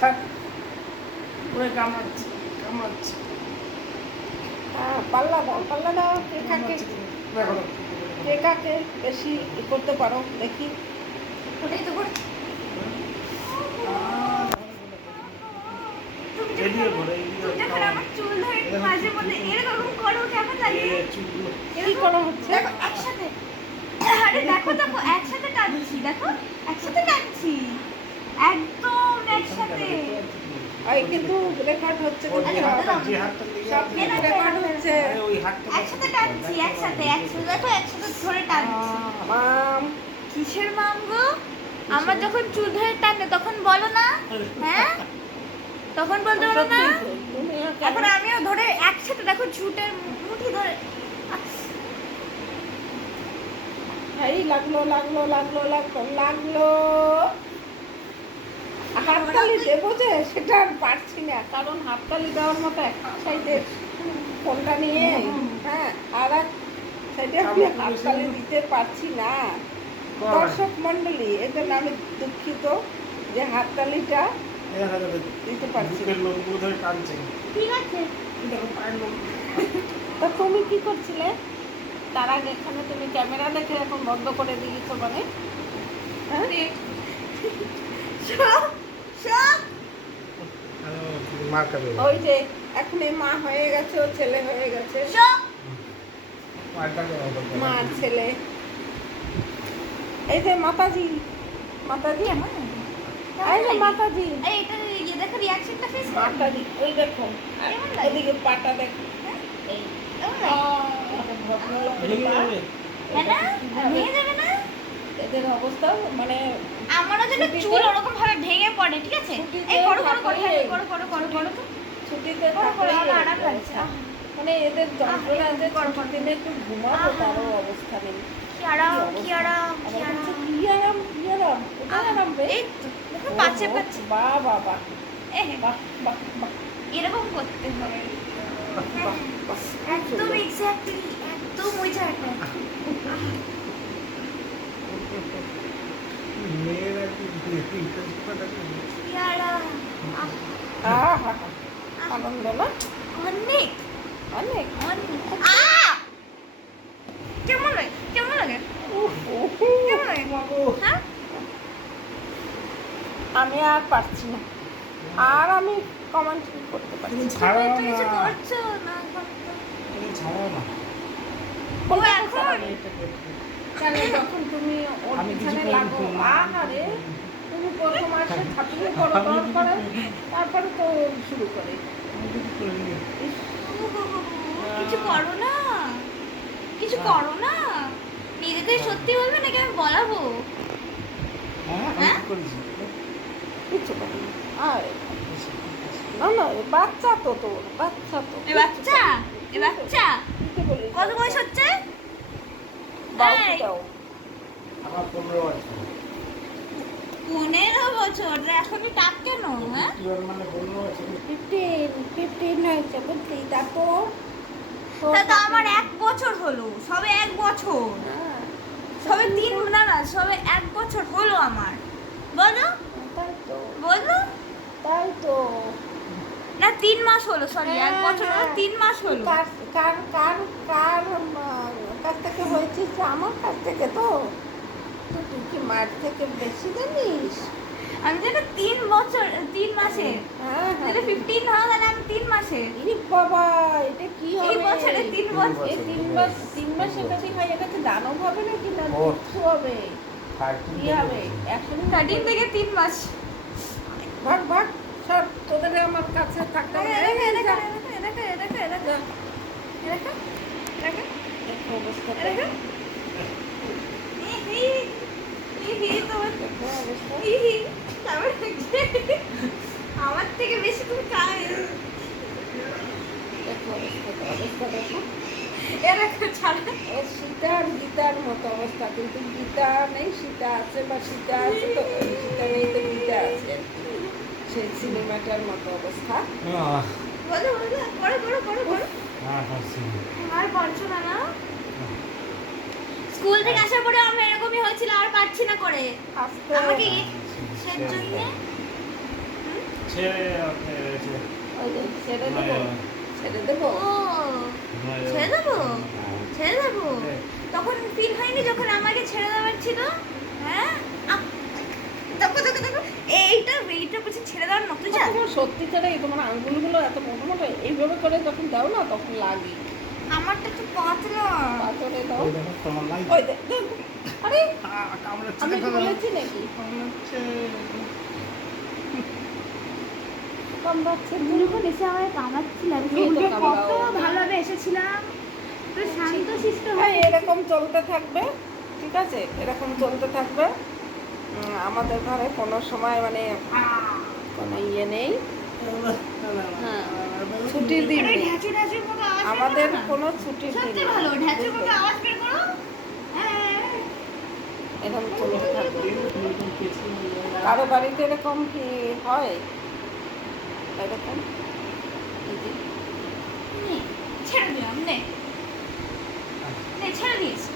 ছাড়। ওরে কামাচ্ছে কামাচ্ছে হ্যাঁ পাল্লা দাও পাল্লা দাও কে কাকে? কে কাকে বেশি করতে পারো দেখি। ওটাই তো করে। করো একসাথে। আরে দেখো দেখো একসাথে টানছি দেখো একসাথে টানছি একদম একসাথে এই কিন্তু রেকর্ড হচ্ছে ওই রেকর্ড হচ্ছে। ওই হাতটা একসাথে টানছি একসাথে একসাথে দেখো একসাথে ধরে টানছি। মাম। কিসের মাম গো? আমার যখন চুল ধরে টানে তখন বলো না। হ্যাঁ? তখন বলতে পারো না? এখন আমিও ধরে একসাথে দেখো ঝুটের মুঠি ধরে। এই লাগল লাগল লাগল লাগল লাগল। হাততালি দেবো যে সেটা আর পারছি না। কারণ হাততালি দেওয়ার মতো এক সাইডে ফোনটা নিয়ে হ্যাঁ আর এক সাইডে আমি হাততালি দিতে পারছি না। দর্শক মন্ডলী এর জন্য আমি দুঃখিত যে হাততালিটা দিতে পারছি ঠিক আছে। দেখো পায়ের লোক তা তুমি কি করছিলে? তার আগে এখানে তুমি ক্যামেরা দেখে এখন বন্ধ করে দিয়েছ মানে? হ্যাঁ? ওই যে এখন মা হয়ে গেছে ও ছেলে হয়ে গেছে। মার ছেলে। এই যে মাতাজি। মাতাজি কেমন এই যে মাতাজি। এই ইয়ে দেখো রিয়াকশনটা ফেস মাতাজি ওই দেখো? এদিকে পাটা দেখো। এই? আহ, ভদ্রলোকের পা। হ্যাঁ না? ভেঙে যাবে এদের অবস্থা মানে আমারও যেন চুল ওরকম ভাবে ভেঙে পড়ে ঠিক আছে? ছুটিতে এই করো করো করো হ্যাঁ, করো করো করো করো তো। ছুটিতে করো, করো, আরাম লাগছে। মানে এদের যন্ত্রণা যে করো, করো। দিনে একটু ঘুমাবো। তারও অবস্থা নেই। কি আরাম কি আরাম কি আরাম। কি আরাম কোথায় আরাম রে? পাচ্ছে পাচ্ছে। এরকম করতে হবে। একদম। এক্স্যাক্টলি একদম ওই জায়গাটা মেয়েরা কি। আনন্দ কেমন লাগে কেমন লাগে কেমন হ্যাঁ আমি আর পারছি না আর আমি কমেন্ট করতে। তুমি ছাড়াও না ও এখন যখন তুমি ওর লাগো আহারে তুমি প্রথম আসে ছাপিয়ে করো দর করে তারপরে তো শুরু করে। কিছু করো না। কিছু করো না। নিজেদের সত্যি বলবে নাকি আমি বলাবো? হ্যাঁ হ্যাঁ? করি না। না বাচ্চা তো তোর বাচ্চা তো। এ বাচ্চা? এ বাচ্চা? কত বয়স হচ্ছে? দাও আমার পনেরো আছে। পনেরো বছর? এখনই টাক কেন হ্যাঁ? মানে পনেরো ফিফটিন ফিফটিন হয়েছে বুঝলি আমার এক বছর হলো সবে এক বছর। হ্যাঁ, সবে তিন না না সবে এক বছর হলো আমার। বলো বলো। তাই তো। না তিন মাস হলো সরি এক বছর হলো হ্যাঁ। তিন মাস হলো। কার কার কার কার থেকে হয়েছিস আমার কাছ থেকে তো? তো তুই কি মার থেকে বেশি জানিস? আমি যেন তিন বছর তিন মাসে। হ্যাঁ হ্যাঁ। ফিফটিন হয় তাহলে আমি তিন মাসে। বাবা এটা কি এই বছরে তিন বছর। এই তিন মাস তিন মাসের কাছে হয়ে গেছে দানব হবে নাকি না। কিছু হবে? কি হবে? এখন থার্টিন থেকে তিন মাস। ভাগ ভাগ সব তোদের আমার কাছে থাকতে হবে। অবস্থাটা আমার থেকে বেশি তুমি খায় দেখো অবস্থাটা অবস্থা দেখো এরকম ছাড়া সীতার গীতার মতো অবস্থা কিন্তু গীতা নেই সীতা আছে বা সীতা আছে তো সীতা নেই তো গীতা আছে সেই সিনেমাটার মতো অবস্থা বলো বলো। করো করো করো আর পারছ না না? স্কুল থেকে আসার পরে আমি এরকমই হয়েছিল আর পারছি না করে। আমাকে সের জন্য ছেড়ে যে ছেড়ে দেবো। ছেড়ে দেবো। ও ছেড়ে দেবো? ছেড়ে দেবো? হ্যাঁ। তখন ফিল হয়নি যখন আমাকে ছেড়ে দেওয়ার ছিল? হ্যাঁ? দেখো দেখো দেখো। এইটা এইটা বলছি ছেড়ে দেওয়ার মতো যা। তোমার সত্যিকারে তোমার আঙ্গুলগুলো এত মোটা মোটা এইভাবে করে যখন দাও না তখন লাগে। আমারটা একটু পাতলা পাথরে দাও ওই দেখো। আরে কামড়াচ্ছে, আমি বলেছি নাকি কামড়াচ্ছে। কামড়াচ্ছে যখন এসে আমায় কত ভালোভাবে এসেছিলাম তো শান্ত শিষ্ট হ্যাঁ এরকম চলতে থাকবে ঠিক আছে এরকম চলতে থাকবে আমাদের ঘরে কোনো সময় মানে কোনো ইয়ে নেই হ্যাঁ ছুটির দিন আমাদের কোনো ছুটি সত্যি ভালো আওয়াজ বের করো। এরকম চলতে হ্যাঁ। কারও বাড়িতে এরকম কি হয়? এরকম? ছেড়ে দিলাম নে ছেড়ে দিয়েছি।